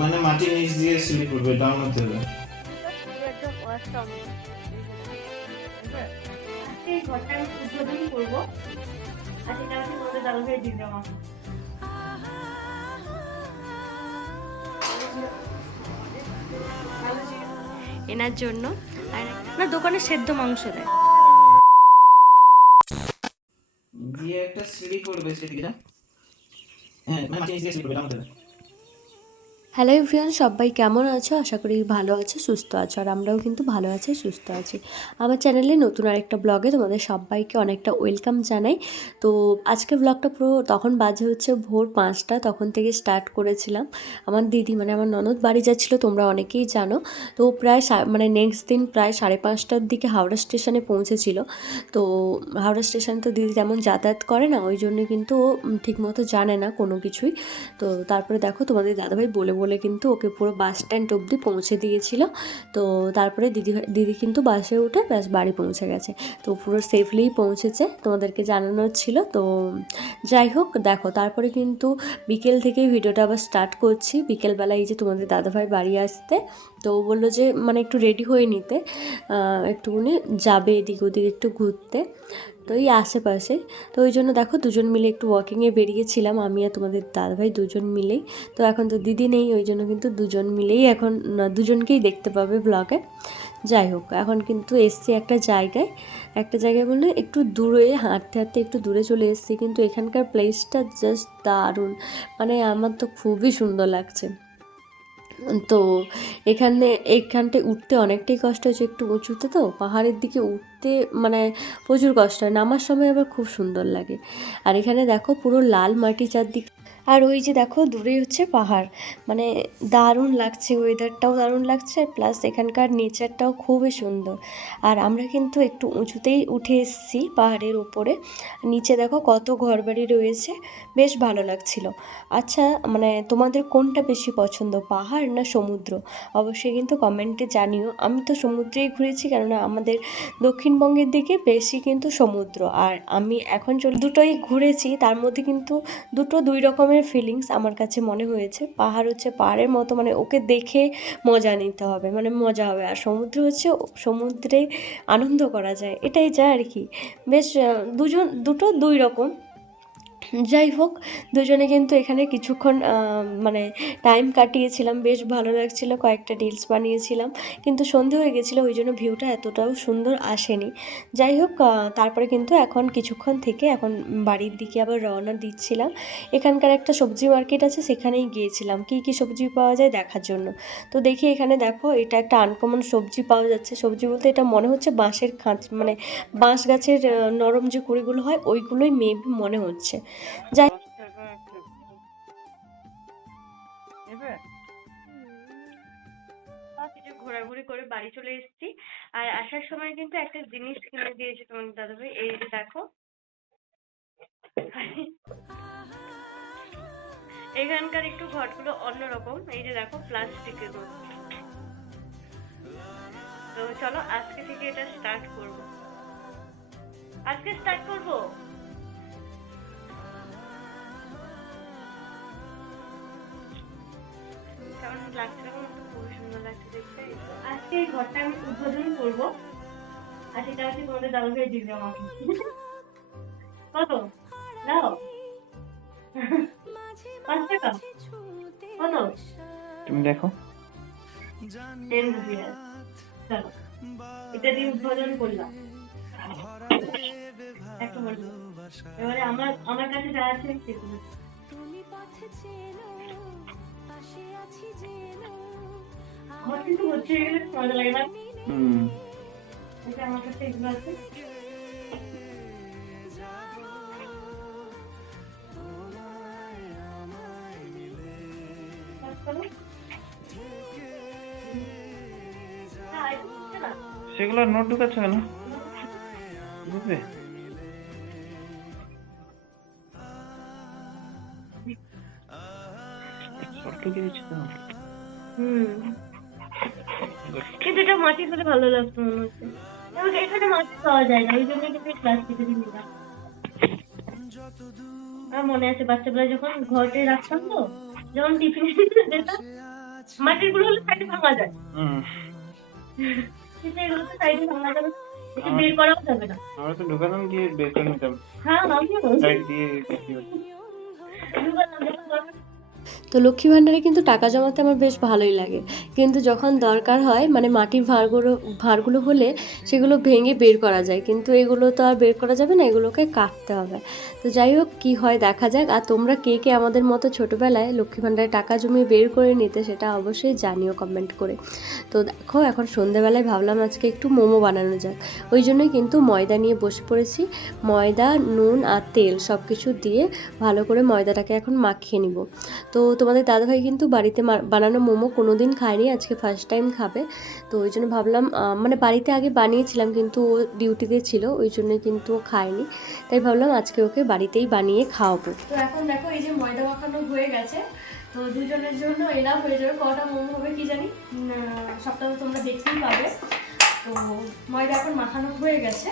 মানে মাটির নিচ দিয়ে সিঁড়ি করবে ডাউন হতে হবে। এনার জন্য। আর না দোকানে সেদ্ধ মাংস দেয়। দিয়ে একটা সিঁড়ি করবে সেদিকে হ্যাঁ মানে মাটির নিচ দিয়ে সিঁড়ি করবে ডাউন হতে হবে। হ্যালো এভরিওয়ান সবাই কেমন আছো? আশা করি ভালো আছো, সুস্থ আছো, আর আমরাও কিন্তু ভালো আছি, সুস্থ আছি। আমার চ্যানেলে নতুন আরেকটা ব্লগে তোমাদের সবাইকে অনেকটা ওয়েলকাম জানাই। তো আজকে ব্লগটা পুরো তখন বাজে হচ্ছে ভোর পাঁচটা, তখন থেকে স্টার্ট করেছিলাম। আমার দিদি মানে আমার ননদ বাড়ি যাচ্ছিল, তোমরা অনেকেই জানো। তো প্রায় মানে নেক্সট দিন প্রায় সাড়ে পাঁচটার দিকে হাওড়া স্টেশনে পৌঁছেছিল। তো হাওড়া স্টেশনে তো দিদি তেমন যাতায়াত করে না, ওই জন্য কিন্তু ও ঠিকমতো জানে না কোনো কিছুই। তো তারপরে দেখো তোমাদের দাদাভাই বলে বলে কিন্তু ওকে পুরো বাস স্ট্যান্ড অবধি পৌঁছে দিয়েছিল। তো তারপরে দিদি দিদি কিন্তু বাসে উঠে ব্যাস বাড়ি পৌঁছে গেছে। তো পুরো সেফলিই পৌঁছেছে, তোমাদেরকে জানানোর ছিল। তো যাই হোক, দেখো, তারপরে কিন্তু বিকেল থেকেই ভিডিওটা আবার স্টার্ট করছি। বিকেলবেলা এই যে তোমাদের দাদাভাই বাড়ি আসতে, তো ও বলল যে মানে একটু রেডি হয়ে নিতে। একটুখানি যাবে এদিক ওদিক একটু ঘুরতে। তো এই আশেপাশে। তো ওই জন্য দেখো দুজন মিলে একটু ওয়াকিংয়ে বেরিয়েছিলাম, আমি আর তোমাদের দাদাভাই দুজন মিলেই। তো এখন তো দিদি নেই, ওই জন্য কিন্তু দুজন মিলেই এখন দুজনকেই দেখতে পাবে ব্লগে যাই হোক, এখন কিন্তু এসছি একটা জায়গায়। একটা জায়গায় বললে একটু দূরে, হাঁটতে হাঁটতে একটু দূরে চলে এসেছি, কিন্তু এখানকার প্লেসটা জাস্ট দারুণ। মানে আমার তো খুবই সুন্দর লাগছে। তো এখানে, এখানটায় উঠতে অনেকটাই কষ্ট হয়েছে, একটু উঁচুতে তো, পাহাড়ের দিকে উঠতে মানে প্রচুর কষ্ট হয়, নামার সময় আবার খুব সুন্দর লাগে। আর এখানে দেখো পুরো লাল মাটি চারদিকে আর ওই যে দেখো দূরে হচ্ছে পাহাড়। মানে দারুণ লাগছে ওয়েদারটাও দারুণ লাগছে প্লাস এখানকার নেচারটাও খুবই সুন্দর। আর আমরা কিন্তু একটু উঁচুতেই উঠে এসেছি পাহাড়ের ওপরে নিচে দেখো কত ঘরবাড়ি রয়েছে, বেশ ভালো লাগছিল। আচ্ছা মানে তোমাদের কোনটা বেশি পছন্দ, পাহাড় না সমুদ্র? অবশ্যই কিন্তু কমেন্টে জানিও। আমি তো সমুদ্রেই ঘুরেছি, কেননা আমাদের দক্ষিণবঙ্গের দিকে বেশি কিন্তু সমুদ্র। আর আমি এখন দুটোই ঘুরেছি, তার মধ্যে কিন্তু দুটো দুই রকমের ফিলিংস আমার কাছে মনে হয়েছে। পাহাড় হচ্ছে পাহাড়ের মতো মানে ওকে দেখে মজা নিতে হবে মানে মজা হবে। আর সমুদ্র হচ্ছে সমুদ্রে আনন্দ করা যায়, এটাই যায় আর কি। বেশ দুজন, দুটো দুই রকম। যাই হোক, দুজনে কিন্তু এখানে কিছুক্ষণ মানে টাইম কাটিয়েছিলাম। বেশ ভালো লাগছিল, কয়েকটা রিলস বানিয়েছিলাম। কিন্তু সন্ধে হয়ে গেছিল, ওই জন্য ভিউটা এতটাও সুন্দর আসেনি। যাই হোক তারপরে কিন্তু এখন কিছুক্ষণ থেকে এখন বাড়ির দিকে আবার রওনা দিচ্ছিলাম। এখানকার একটা সবজি মার্কেট আছে, সেখানেই গিয়েছিলাম। কী কী সবজি পাওয়া যায় দেখার জন্য। তো দেখি এখানে দেখো, এটা একটা আনকমন সবজি পাওয়া যাচ্ছে। সবজি বলতে এটা মনে হচ্ছে বাঁশের খাঁচ মানে বাঁশ গাছের নরম যে কুড়িগুলো হয়, ওইগুলোই মেবি মনে হচ্ছে। যাই ঘোরাঘুরি করে বাড়ি চলে এসেছি। আর আসার সময় কিন্তু একটা জিনিস কিনে দিয়েছে তোমার দাদা ভাই এই যে দেখো। এখানকার একটু ঘরগুলো অন্যরকম, এই যে দেখো প্লাস্টিকের তো চলো আজকে থেকে এটা স্টার্ট করব। আজকে স্টার্ট করব? খুবই সুন্দর লাগছে দেখতে। আজকে এই ঘরটা আমি উদ্বোধন করব। আর সেটা হচ্ছে তোমাদের দাদু ভাই দিবে আমাকে। কত? দাও। পাঁচ টাকা। কত? তুমি দেখো। টেন রুপিয়ার। চলো। এটা দিয়ে উদ্বোধন করলাম। এবারে আমার আমার কাছে যা আছে সেগুলো হয়ে গেলে মজা লাগে না। হুম। এটা আমার কাছে এগুলো আছে। সেগুলো নোট ঢুকাচ্ছ কেন? বুঝবে দিচ্ছি তো। হুম। কিন্তু এটা মাটি হলে ভালো লাগতো মনে হচ্ছে। এখানে মাটি পাওয়া যায় না ওই জন্য কিন্তু প্লাস্টিকের নিলাম আমার মনে আছে বাচ্চাবেলা যখন ঘরে রাখতাম তো যখন টিফিন দিতাম মাটিরগুলো হলে সাইডে ভাঙা যায়। হুম। কিন্তু এগুলো তো সাইডে ভাঙা যাবে না। বের করাও যাবে না। আমরা তো ঢুকালাম গিয়ে বের করে নিতাম। হ্যাঁ আমিও। সাইড দিয়ে। ঢুকালাম, যখন তো লক্ষ্মী ভাণ্ডারে কিন্তু টাকা জমাতে আমার বেশ ভালোই লাগে। কিন্তু যখন দরকার হয় মানে মাটির ভাঁড়গুলো ভাঁড়গুলো হলে সেগুলো ভেঙে বের করা যায়। কিন্তু এগুলো তো আর বের করা যাবে না, এগুলোকে কাটতে হবে। তো যাই হোক, কী হয় দেখা যাক। আর তোমরা কে কে আমাদের মতো ছোটোবেলায় লক্ষ্মী ভাণ্ডারে টাকা জমিয়ে বের করে নিতে সেটা অবশ্যই জানিও কমেন্ট করে। তো দেখো, এখন সন্ধেবেলায় ভাবলাম আজকে একটু মোমো বানানো যাক। ওই জন্যই কিন্তু ময়দা নিয়ে বসে পড়েছি। ময়দা, নুন আর তেল সব কিছু দিয়ে ভালো করে ময়দাটাকে এখন মাখিয়ে নিব। তো তোমাদের দাদাভাই কিন্তু বাড়িতে বানানো মোমো কোনো দিন খায়নি, আজকে ফার্স্ট টাইম খাবে। তো ওই জন্য ভাবলাম মানে বাড়িতে আগে বানিয়েছিলাম কিন্তু ও ডিউটিতে ছিল, ওই জন্য কিন্তু ও খায়নি। তাই ভাবলাম আজকে ওকে বাড়িতেই বানিয়ে খাওয়াবো। তো এখন দেখো এই যে ময়দা মাখানো হয়ে গেছে, তো দুজনের জন্য এনাফ হয়ে যাবে। কটা মোমো হবে কি জানি? তো তোমরা দেখতেই পাবে। তো ময়দা এখন মাখানো হয়ে গেছে।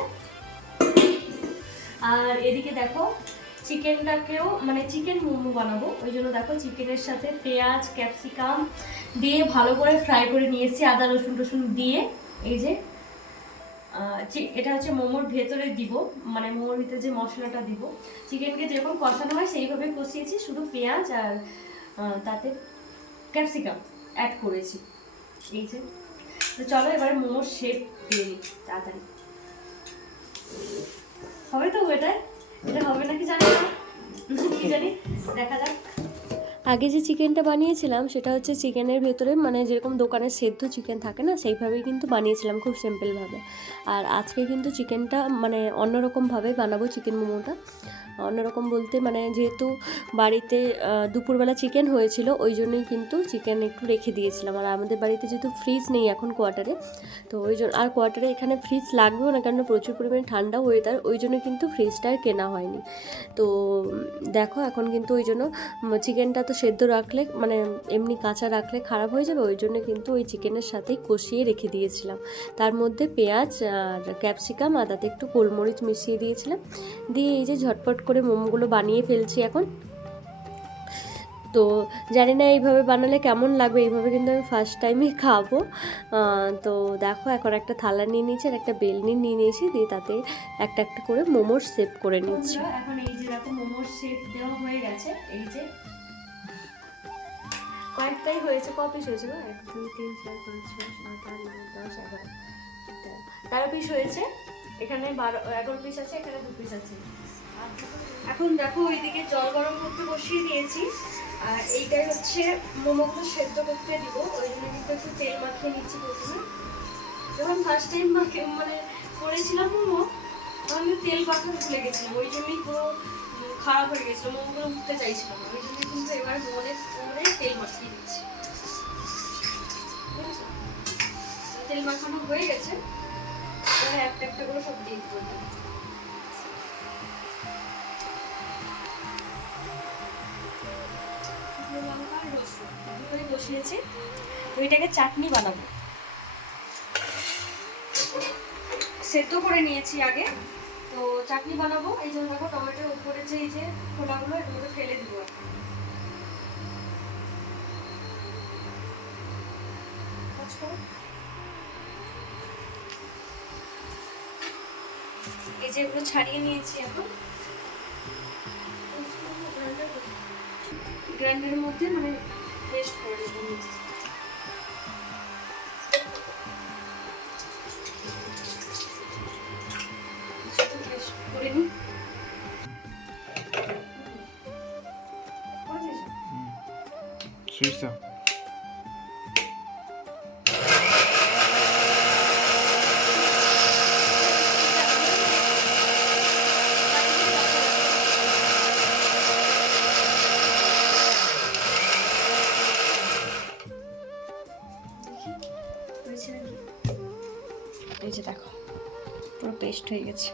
আর এদিকে দেখো চিকেনটাকেও মানে চিকেন মোমো বানাবো। ওই জন্য দেখো চিকেনের সাথে পেঁয়াজ, ক্যাপসিকাম দিয়ে ভালো করে ফ্রাই করে নিয়েছি, আদা, রসুন টসুন দিয়ে। এই যে এটা হচ্ছে মোমোর ভেতরে দিব মানে মোমোর ভিতরে যে মশলাটা দিব। চিকেনকে যেরকম কষানো হয় সেইভাবে কষিয়েছি, শুধু পেঁয়াজ আর তাতে ক্যাপসিকাম অ্যাড করেছি। এই যে, তো চলো এবারে মোমোর শেপ দিয়ে নিই তাড়াতাড়ি। হবে তো এটা আগে যে চিকেনটা বানিয়েছিলাম, সেটা হচ্ছে চিকেনের ভেতরে মানে যেরকম দোকানে সেদ্ধ চিকেন থাকে না, সেইভাবেই কিন্তু বানিয়েছিলাম খুব সিম্পলভাবে আর আজকে কিন্তু চিকেনটা মানে অন্যরকমভাবে বানাবো চিকেন মোমোটা। অন্যরকম বলতে মানে যেহেতু বাড়িতে দুপুরবেলা চিকেন হয়েছিল, ওই জন্যই কিন্তু চিকেন একটু রেখে দিয়েছিলাম। আর আমাদের বাড়িতে যেহেতু ফ্রিজ নেই এখন কোয়ার্টারে তো ওই জন্য আর কোয়ার্টারে এখানে ফ্রিজ লাগবেও না কারণ প্রচুর পরিমাণে ঠান্ডা ওয়েদার ওই জন্য কিন্তু ফ্রিজটা আর কেনা হয়নি। তো দেখো এখন কিন্তু ওই জন্য চিকেনটা তো সেদ্ধ রাখলে মানে এমনি কাঁচা রাখলে খারাপ হয়ে যাবে, ওই জন্য কিন্তু ওই চিকেনের সাথেই কষিয়ে রেখে দিয়েছিলাম। তার মধ্যে পেঁয়াজ আর ক্যাপসিকাম আর তাতে একটু গোলমরিচ মিশিয়ে দিয়েছিলাম। দিয়ে এই যে ঝটপট করে মোমোগুলো বানিয়ে ফেলছি এখন। তো জানি না এইভাবে বানালে কেমন লাগবে, এইভাবে কিন্তু আমি ফার্স্ট টাইমই খাব। তো দেখো এখন একটা থালা নিয়ে নিয়েছি আর একটা বেলনি নিয়ে নিয়েছি, দিয়ে তাতে একটা একটা করে মোমোর শেপ করে নিচ্ছি। এখন এই যে দেখো মোমোর শেপ দেওয়া হয়ে গেছে, এই যে কয়েকটাই হয়েছে, ক পিস হয়েছিল এক, দুই, তিন, চার, পাঁচ, ছয়, সাত, আট, নয়, দশ, এগারো। তেরো। পিস হয়েছে, এখানে বারো, এগারো পিস আছে, এখানে দু পিস আছে। এখন দেখো, ওইদিকে জল গরম করতে বসিয়ে দিয়েছি আর এইটাই হচ্ছে মোমোগুলো সেদ্ধ করতে দিব। ওই জন্য কিন্তু একটু তেল মাখিয়ে নিচ্ছি প্রথমে। যখন ফার্স্ট টাইম মানে করেছিলাম মোমো, তখন কিন্তু তেল মাখাতে ভুলে গেছিলাম। ওই জন্যই পুরো খারাপ হয়ে গেছিল, মোমোগুলো উঠতে চাইছিলাম ওই জন্য কিন্তু এবার মনে মনে তেল মাখিয়ে দিচ্ছি তেল মাখানো হয়ে গেছে। একটা একটা করে সব দিয়ে দিতে দুটোই বসিয়েছি, তো এটাকে চাটনি বানাবো। সেদ্ধ করে নিয়েছি আগে, তো চাটনি বানাবো। এই জন্য দেখো, টমেটোর উপরে যে এই যে খোলাগুলো এগুলো ফেলে দিব করো। এই যে এগুলো ছাড়িয়ে নিয়েছি এখন। গ্রাইন্ডারের মধ্যে মানে হয়ে গেছে।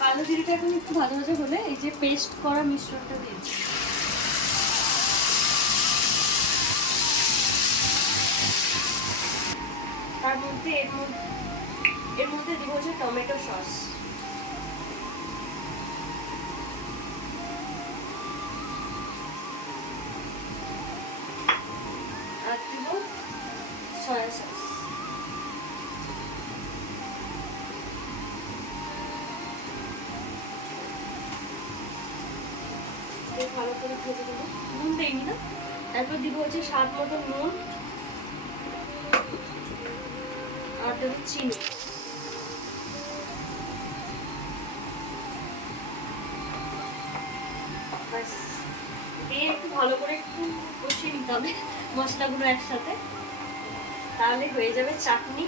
কালো জিরেটা এখন একটু ভাজা ভাজা হলে এই যে পেস্ট করা মিশ্রণটা দিয়েছি মধ্যে এর মধ্যে এর মধ্যে দিব হচ্ছে টমেটো সস। সস ভালো করে ভেজে দেবো নুন দেইনি না? তারপর দিব হচ্ছে স্বাদ মতো নুন। আর দেবো চিনি দিয়ে একটু ভালো করে একটু কষিয়ে নিতে হবে মশলাগুলো একসাথে। তাহলে হয়ে যাবে চাটনি।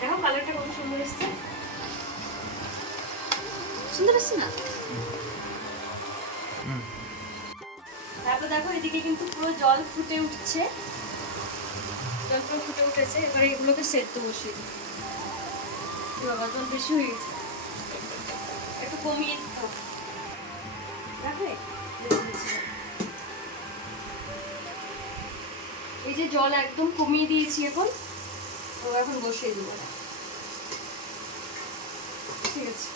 দেখো কালারটা কত সুন্দর এসছে। সুন্দর এসছে না? তারপর দেখো এদিকে কিন্তু পুরো জল ফুটে উঠছে। জল ফুটে উঠেছে, এবারে এগুলোকে সেদ্ধ বসিয়ে দিই। বাবা, জল বেশি হয়ে গেছে। একটু কমিয়ে দিতে এই যে জল একদম কমিয়ে দিয়েছি এখন তো এখন বসিয়ে দেবো। ঠিক আছে।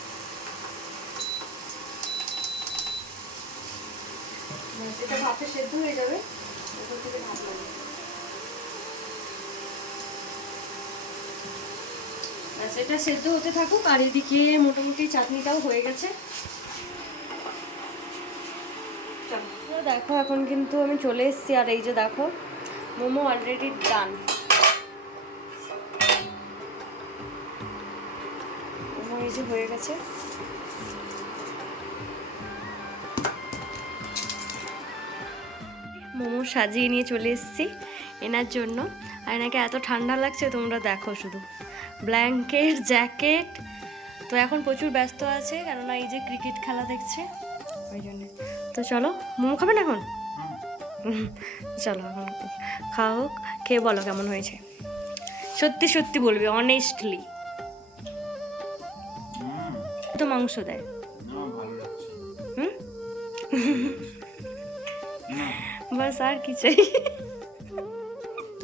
এটা ভাপে সেদ্ধ হয়ে যাবে। এখন থেকে ভাপ লাগবে ব্যাস এটা সেদ্ধ হতে থাকুক, আর এদিকে মোটামুটি চাটনিটাও হয়ে গেছে। দেখো, এখন কিন্তু আমি চলে এসেছি, আর এই যে দেখো, মোমো অলরেডি ডান মোমো এই যে হয়ে গেছে। মোমো সাজিয়ে নিয়ে চলে এসেছি, এনার জন্য। আর এনাকে এত ঠান্ডা লাগছে, তোমরা দেখো শুধু। Blanket jacket. তো এখন প্রচুর ব্যস্ত আছে কেননা এই যে ক্রিকেট খেলা দেখছে ওই জন্য। তো চলো মোমো খাবেন এখন? চলো এখন খাও হোক খেয়ে বলো কেমন হয়েছে? সত্যি সত্যি বলবি অনেস্টলি তো মাংস দেয়। হুম? বাস আর কি চাই।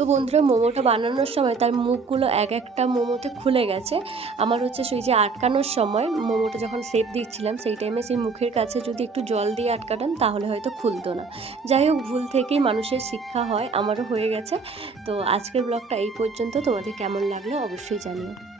বন্ধুরা মোমোটা বানানোর সময় তার মুখগুলো এক একটা মোমোতে খুলে গেছে। আমার হচ্ছে সেই যে আটকানোর সময় মোমোটা যখন সেপ দিচ্ছিলাম, সেই টাইমে সেই মুখের কাছে যদি একটু জল দিয়ে আটকাতাম, তাহলে হয়তো খুলতো না। যাই হোক, ভুল থেকেই মানুষের শিক্ষা হয়, আমারও হয়ে গেছে। তো আজকের ব্লগটা এই পর্যন্ত। তোমাদের কেমন লাগল অবশ্যই জানিও।